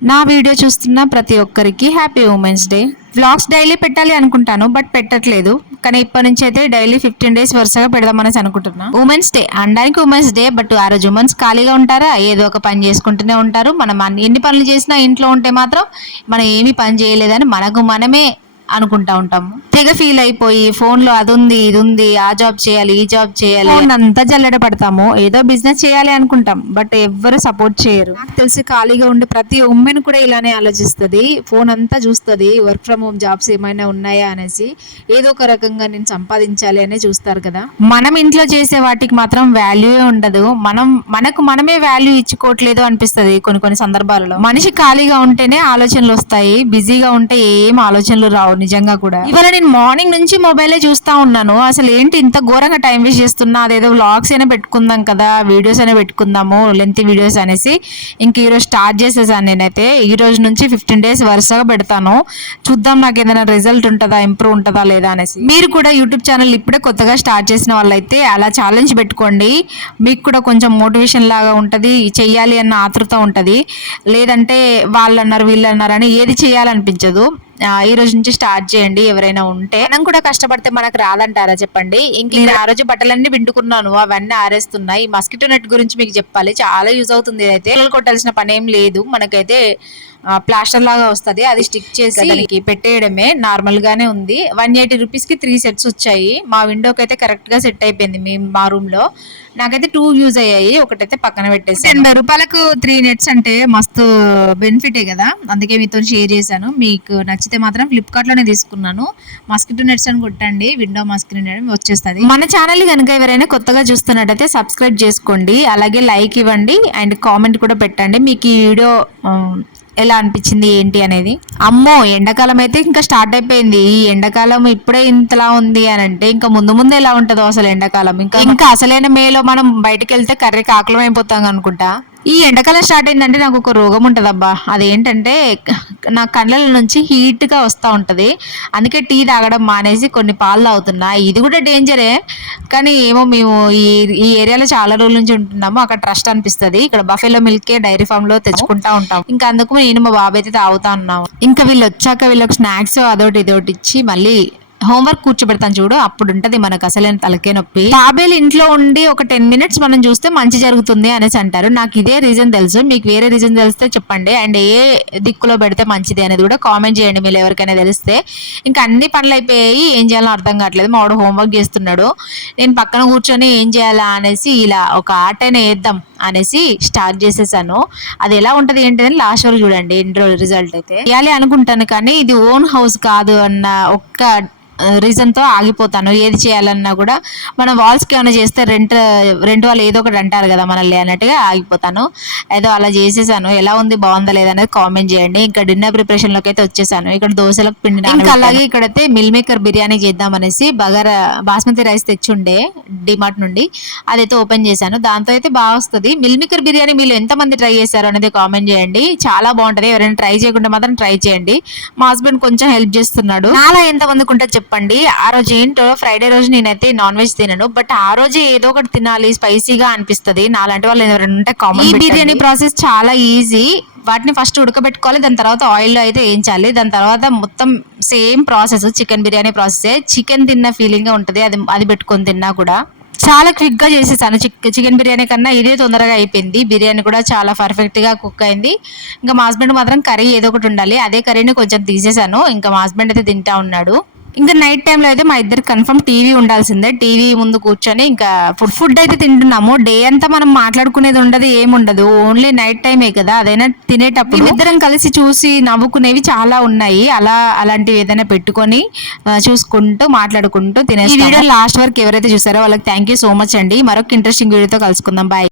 నా వీడియో చూస్తున్న ప్రతి ఒక్కరికి happy women's day. Vlogs daily పెట్టాలి అనుకుంటాను, బట్ పెట్టట్లేదు. కానీ ఇప్పటి నుంచి అయితే డైలీ 15 days వరుసగా పెడదామనేసి అనుకుంటున్నా. ఉమెన్స్ డే అనడానికి ఉమెన్స్ డే, బట్ ఆ రోజు ఉమెన్స్ ఖాళీగా ఉంటారా? ఏదో ఒక పని చేసుకుంటూనే ఉంటారు. మనం ఎన్ని పనులు చేసినా ఇంట్లో ఉంటే మాత్రం మనం ఏమీ పని చేయలేదని మనకు మనమే అనుకుంటా ఉంటాము. తెగ ఫీల్ అయిపోయి ఫోన్ లో అది ఉంది ఇది ఉంది, ఆ జాబ్ చేయాలి ఈ జాబ్ చేయాలి అంతా జల్లెడ పడతాము. ఏదో బిజినెస్ చేయాలి అనుకుంటాం, బట్ ఎవ్వరు సపోర్ట్ చేయరు. నాకు తెలిసి ఖాళీగా ఉండే ప్రతి ఉమెన్ కూడా ఇలానే ఆలోచిస్తుంది. ఫోన్ అంతా చూస్తుంది, వర్క్ ఫ్రమ్ హోమ్ జాబ్స్ ఏమైనా ఉన్నాయా అనేసి. ఏదో ఒక రకంగా నేను సంపాదించాలి అనే చూస్తారు కదా. మనం ఇంట్లో చేసే వాటికి మాత్రం వాల్యూ ఉండదు. మనకు మనమే వాల్యూ ఇచ్చుకోవట్లేదు అనిపిస్తుంది కొన్ని సందర్భాలలో. మనిషి ఖాళీగా ఉంటేనే ఆలోచనలు వస్తాయి, బిజీగా ఉంటే ఏం ఆలోచనలు రావు నిజంగా కూడా. ఇవాళ నేను మార్నింగ్ నుంచి మొబైలే చూస్తా ఉన్నాను. అసలు ఏంటి ఇంత ఘోరంగా టైం వేస్ట్ చేస్తున్నా, అదేదో వ్లాగ్స్ అయినా పెట్టుకుందాం కదా, వీడియోస్ అయినా పెట్టుకుందాము, లెంత్ వీడియోస్ అనేసి ఇంక ఈరోజు స్టార్ట్ చేసేసాను. నేనైతే ఈ రోజు నుంచి 15 days వరుసగా పెడతాను. చూద్దాం నాకు ఏదైనా రిజల్ట్ ఉంటుందా, ఇంప్రూవ్ ఉంటుందా లేదా అనేసి. మీరు కూడా యూట్యూబ్ ఛానల్ ఇప్పుడే కొత్తగా స్టార్ట్ చేసిన వాళ్ళైతే అలా ఛాలెంజ్ పెట్టుకోండి. మీకు కూడా కొంచెం మోటివేషన్ లాగా ఉంటుంది, చెయ్యాలి అన్న ఆతృత ఉంటుంది. లేదంటే వాళ్ళు అన్నారు వీళ్ళు అన్నారు అని ఏది చేయాలనిపించదు. ఈ రోజు నుంచి స్టార్ట్ చేయండి ఎవరైనా ఉంటే. మనం కూడా కష్టపడితే మనకు రాదంటారా చెప్పండి. ఇంక నేను ఆ రోజు బట్టలన్నీ విండుకున్నాను, అవన్నీ ఆరేస్తున్నాయి. ఈ మస్కిటో నెట్ గురించి మీకు చెప్పాలి, చాలా యూజ్ అవుతుంది. అయితే కొట్టాల్సిన పని ఏం లేదు, మనకైతే ప్లాస్టర్ లాగా వస్తుంది, అది స్టిక్ చేసి దానికి పెట్టేయడమే. నార్మల్ గానే ఉంది. 180 rupees కి 3 sets వచ్చాయి. మా విండోకి అయితే కరెక్ట్ గా సెట్ అయిపోయింది. మా రూమ్ లో నాకైతే 2 యూజ్ అయ్యాయి, ఒకటైతే పక్కన పెట్టేసి. 80 రూపాయలకు 3 nets అంటే మస్తు బెనిఫిటే కదా, అందుకే మీతో షేర్ చేశాను. మీకు నచ్చితే మాత్రం ఫ్లిప్కార్ట్ లోనే తీసుకున్నాను. మస్కిటో నెట్స్ అని కొట్టండి, విండో మస్కిటో నెట్ వచ్చేస్తుంది. మన ఛానల్ కనుక ఎవరైనా కొత్తగా చూస్తున్నట్టయితే సబ్స్క్రైబ్ చేసుకోండి, అలాగే లైక్ ఇవ్వండి అండ్ కామెంట్ కూడా పెట్టండి మీకు ఈ వీడియో ఎలా అనిపించింది ఏంటి అనేది. అమ్మో ఎండాకాలం అయితే ఇంకా స్టార్ట్ అయిపోయింది. ఈ ఎండాకాలం ఇప్పుడే ఇంతలా ఉంది అని అంటే ఇంకా ముందు ముందు ఎలా ఉంటుందో అసలు ఎండాకాలం. ఇంకా అసలైన మేలో మనం బయటకు వెళ్తే కర్రీకి ఆకలం అయిపోతాం అనుకుంటా. ఈ ఎండాకాలం స్టార్ట్ అయిందంటే నాకు ఒక రోగం ఉంటుంది అబ్బా, అదేంటంటే నా కళ్ళ నుంచి హీట్గా వస్తూ ఉంటుంది. అందుకే టీ తాగడం మానేసి కొన్ని పాలు తాగుతున్నా. ఇది కూడా డేంజరే, కానీ ఏమో మేము ఈ ఏరియాలో చాలా రోజుల నుంచి ఉంటున్నాము. అక్కడ ట్రస్ట్ అనిపిస్తుంది. ఇక్కడ బఫెలో మిల్కే డైరీ ఫామ్ లో తెచ్చుకుంటా ఉంటాం. ఇంకా అందుకు నేను మా బాబు అయితే తాగుతా ఉన్నాము. ఇంకా వీళ్ళు వచ్చాక వీళ్ళకి స్నాక్స్ అదొకటి ఇదొకటి ఇచ్చి మళ్ళీ హోంవర్క్ కూర్చోబెడతాను చూడు, అప్పుడు ఉంటది మనకు అసలైన తలకే నొప్పి. తాబేలు ఇంట్లో ఉండి ఒక 10 minutes మనం చూస్తే మంచి జరుగుతుంది అనేసి అంటారు. నాకు ఇదే రీజన్ తెలుసు, మీకు వేరే రీజన్ తెలిస్తే చెప్పండి. అండ్ ఏ దిక్కులో పెడితే మంచిది అనేది కూడా కామెంట్ చేయండి మీరు ఎవరికైనా తెలిస్తే. ఇంకా అన్ని పనులు అయిపోయాయి, ఏం చేయాలో అర్థం కావట్లేదు. మా వాడు హోంవర్క్ చేస్తున్నాడు, నేను పక్కన కూర్చొని ఏం చేయాలా అనేసి ఇలా ఒక ఆటైనా వేద్దాం అనేసి స్టార్ట్ చేసేసాను. అది ఎలా ఉంటది ఏంటిదని లాస్ట్ వరకు చూడండి. రిజల్ట్ అయితే చేయాలి అనుకుంటాను, కానీ ఇది ఓన్ హౌస్ కాదు అన్న ఒక్క రీజన్ తో ఆగిపోతాను. ఏది చేయాలన్నా కూడా మనం వాల్స్ కి ఏమైనా చేస్తే రెంట్ వాళ్ళు ఏదో ఒకటి అంటారు కదా మనల్ని అన్నట్టుగా ఆగిపోతాను. ఏదో అలా చేసేసాను. ఎలా ఉంది బాగుందా లేదా అనేది కామెంట్ చేయండి. ఇంకా డిన్నర్ ప్రిపరేషన్ లోకి అయితే వచ్చేసాను. ఇక్కడ దోశలకు పిండి, ఇంకా అలాగే ఇక్కడైతే మిల్ మేకర్ బిర్యానీ చేద్దాం అనేసి బాస్మతి రైస్ తెచ్చుండే డిమార్ట్ నుండి, అదైతే ఓపెన్ చేశాను. దాంతో అయితే బాగా వస్తుంది. మిల్ మేకర్ బిర్యానీ మీరు ఎంతమంది ట్రై చేశారు అనేది కామెంట్ చేయండి. చాలా బాగుంటది, ఎవరైనా ట్రై చేయకుండా మాత్రం ట్రై చేయండి. మా హస్బెండ్ కొంచెం హెల్ప్ చేస్తున్నాడు. చాలా ఎంతమందికి ఉంటే చెప్పండి. ఆ రోజు ఏంటో ఫ్రైడే రోజు నేనైతే నాన్ వెజ్ తినను, బట్ ఆ రోజు ఏదో ఒకటి తినాలి, స్పైసీగా అనిపిస్తుంది. నాలాంటి వాళ్ళు ఎవరైనా ఉంటే కామెంట్. ఈ బిర్యానీ ప్రాసెస్ చాలా ఈజీ. వాటిని ఫస్ట్ ఉడకబెట్టుకోవాలి, దాని తర్వాత ఆయిల్లో అయితే వేయించాలి, దాని తర్వాత మొత్తం same process chicken biryani process. Chicken తిన్న ఫీలింగ్ ఉంటుంది అది పెట్టుకొని తిన్నా కూడా. చాలా క్విక్ గా చేసేసాను. చికెన్ బిర్యానీ కన్నా ఇదే తొందరగా అయిపోయింది. బిర్యానీ కూడా చాలా పర్ఫెక్ట్ గా కుక్ అయింది. ఇంకా మా హస్బెండ్ మాత్రం కర్రీ ఏదో ఒకటి ఉండాలి, అదే కర్రీని కొంచెం తీసేసాను. ఇంకా మా హస్బెండ్ అయితే తింటా ఉన్నాడు. ఇంకా నైట్ టైంలో అయితే మా ఇద్దరు కన్ఫర్మ్ టీవీ ఉండాల్సిందే. టీవీ ముందు కూర్చొని ఇంకా ఫుడ్ అయితే తింటున్నాము. డే అంతా మనం మాట్లాడుకునేది ఉండదు, ఏముండదు, ఓన్లీ నైట్ టైమే కదా, అదైనా తినేటప్పుడు ఇద్దరం కలిసి చూసి నవ్వుకునేవి చాలా ఉన్నాయి. అలాంటివి ఏదైనా పెట్టుకొని చూసుకుంటూ మాట్లాడుకుంటూ తినేస్తాం. ఈ వీడియో లాస్ట్ వరకు ఎవరైతే చూసారో వాళ్ళకి థ్యాంక్ యూ సో మచ్ అండి. మరొక ఇంట్రెస్టింగ్ వీడియోతో కలుసుకుందాం. బాయ్.